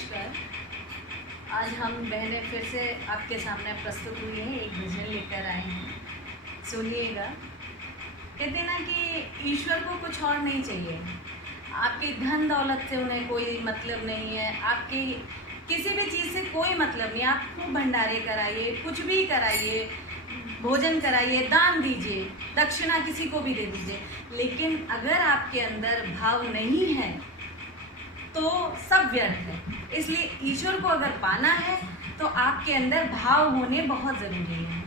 नमस्कार। आज हम बहनें फिर से आपके सामने प्रस्तुत हुई हैं, एक भजन लेकर आए हैं, सुनिएगा। कहते हैं ना कि ईश्वर को कुछ और नहीं चाहिए, आपकी धन दौलत से उन्हें कोई मतलब नहीं है, आपकी किसी भी चीज़ से कोई मतलब नहीं। आप खूब भंडारे कराइए, कुछ भी कराइए, भोजन कराइए, दान दीजिए, दक्षिणा किसी को भी दे दीजिए, लेकिन अगर आपके अंदर भाव नहीं है तो सब व्यर्थ है। इसलिए ईश्वर को अगर पाना है तो आपके अंदर भाव होने बहुत ज़रूरी है।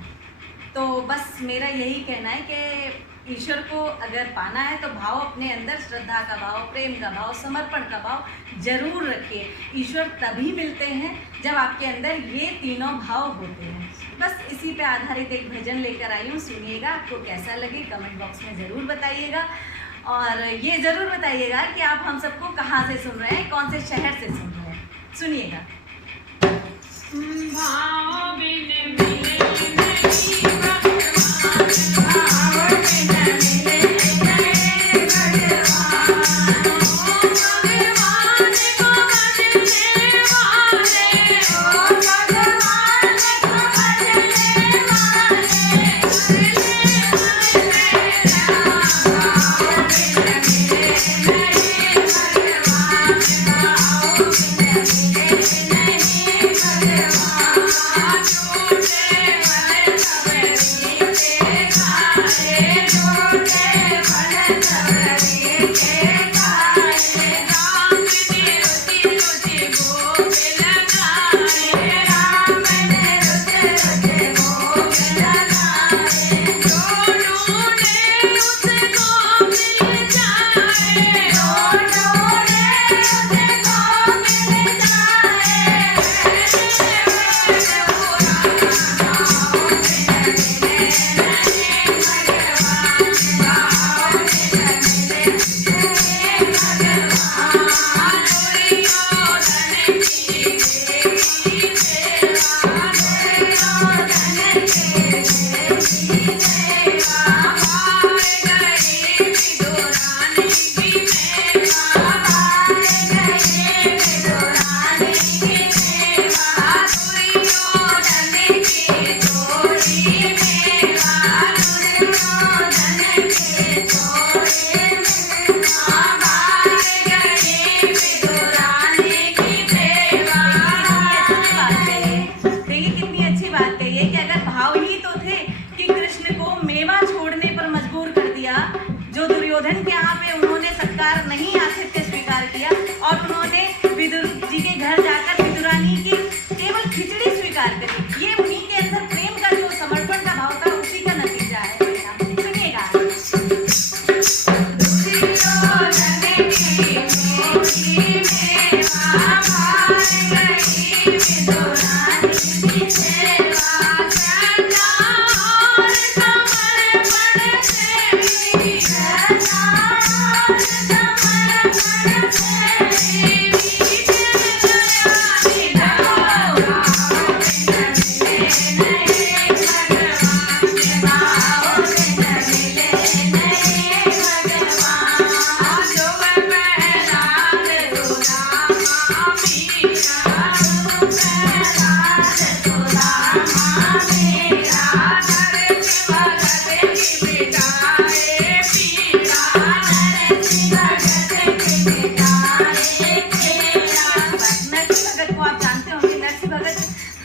तो बस मेरा यही कहना है कि ईश्वर को अगर पाना है तो भाव अपने अंदर, श्रद्धा का भाव, प्रेम का भाव, समर्पण का भाव जरूर रखिए। ईश्वर तभी मिलते हैं जब आपके अंदर ये तीनों भाव होते हैं। बस इसी पे आधारित एक भजन लेकर आई हूँ, सुनिएगा। आपको कैसा लगे कमेंट बॉक्स में ज़रूर बताइएगा, और ये ज़रूर बताइएगा कि आप हम सबको कहाँ से सुन रहे हैं, कौन से शहर से सुन रहे हैं। सुनिएगा। भाव बिन मिले नहीं भगवान, भाव बिन मिले नहीं भगवान, भगवान को भजने वाले, ओ भगवान को भजने वाले, दुर्योधन के यहाँ पे उन्होंने सत्कार नहीं आतिथ्य स्वीकार किया और उन्होंने विदुर जी के घर जाकर विदुरानी की केवल खिचड़ी स्वीकार करी। ये उन्हीं के अंदर प्रेम का जो समर्पण का भाव था, उसी का नतीजा है। सुनिएगा।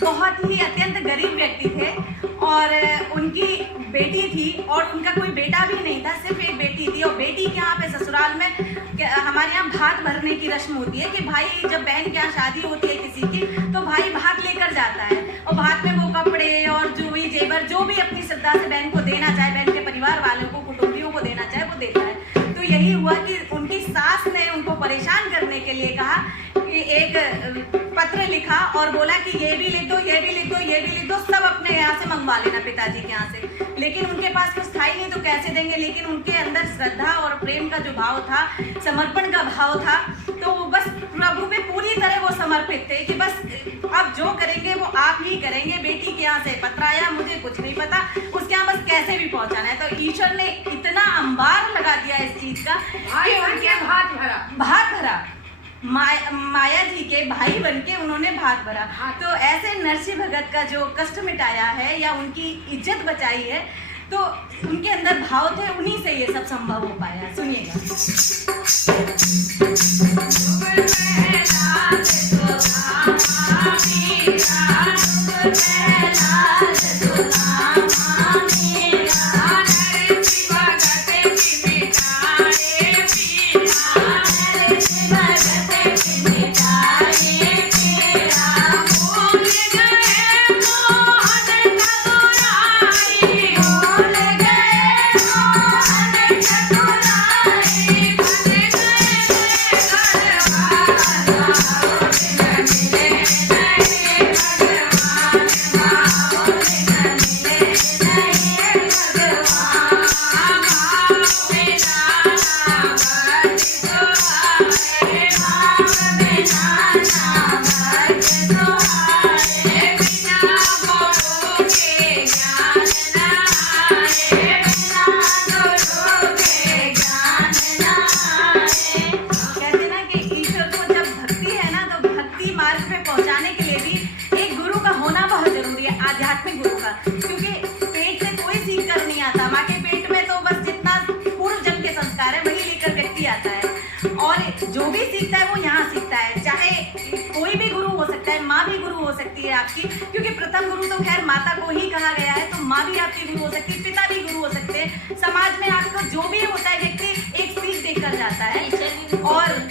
बहुत ही अत्यंत गरीब व्यक्ति थे और उनकी बेटी थी और उनका कोई बेटा भी नहीं था, सिर्फ एक बेटी थी। और बेटी के यहाँ पे ससुराल में हमारे यहाँ भात भरने की रस्म होती है कि भाई जब बहन के यहाँ शादी होती है किसी की तो भाई भात लेकर जाता है, और भात में वो कपड़े और जो भी जेवर जो भी अपनी श्रद्धा से बहन को देना चाहे, बहन के परिवार वालों को, कुटुंबियों को देना चाहे, वो देता है। तो यही हुआ कि उनकी सास ने उनको परेशान करने के लिए कहा कि एक पत्र लिखा और बोला कि ये भी लिख दो, ये भी लिख दो, ये भी लिख दो, सब अपने यहाँ से मंगवा लेना, पिताजी के यहाँ से। लेकिन उनके पास कुछ था ही नहीं तो कैसे देंगे। लेकिन उनके अंदर श्रद्धा और प्रेम का जो भाव था, समर्पण का भाव था, तो वो बस प्रभु पे पूरी तरह वो समर्पित थे कि बस अब जो करेंगे वो आप ही करेंगे। बेटी के यहाँ से पत्र आया, मुझे कुछ नहीं पता, उसके यहाँ बस कैसे भी पहुँचाना है। तो ईश्वर ने इतना अंबार लगा दिया इस चीज का कि उनके भात भरा माया जी के भाई बनके उन्होंने भाग भरा। तो ऐसे नरसिंह भगत का जो कष्ट मिटाया है या उनकी इज्जत बचाई है, तो उनके अंदर भाव थे, उन्हीं से ये सब संभव हो पाया। सुनिएगा। पहुंचाने के लिए भी एक गुरु का होना बहुत जरूरी है, आध्यात्मिक गुरु का, क्योंकि पेट से कोई सीख कर नहीं आता। माँ के पेट में तो बस जितना पूर्व जन्म के संस्कार है वही लेकर व्यक्ति आता है, और जो भी सीखता है वो यहाँ सीखता है। चाहे कोई भी गुरु हो सकता है, माँ भी गुरु हो सकती है आपकी, क्योंकि प्रथम गुरु तो खैर माता को ही कहा गया है, तो माँ भी आपकी गुरु हो सकती है, पिता भी गुरु हो सकते हैं। समाज में आपको जो भी होता है व्यक्ति एक सीख देकर जाता है, और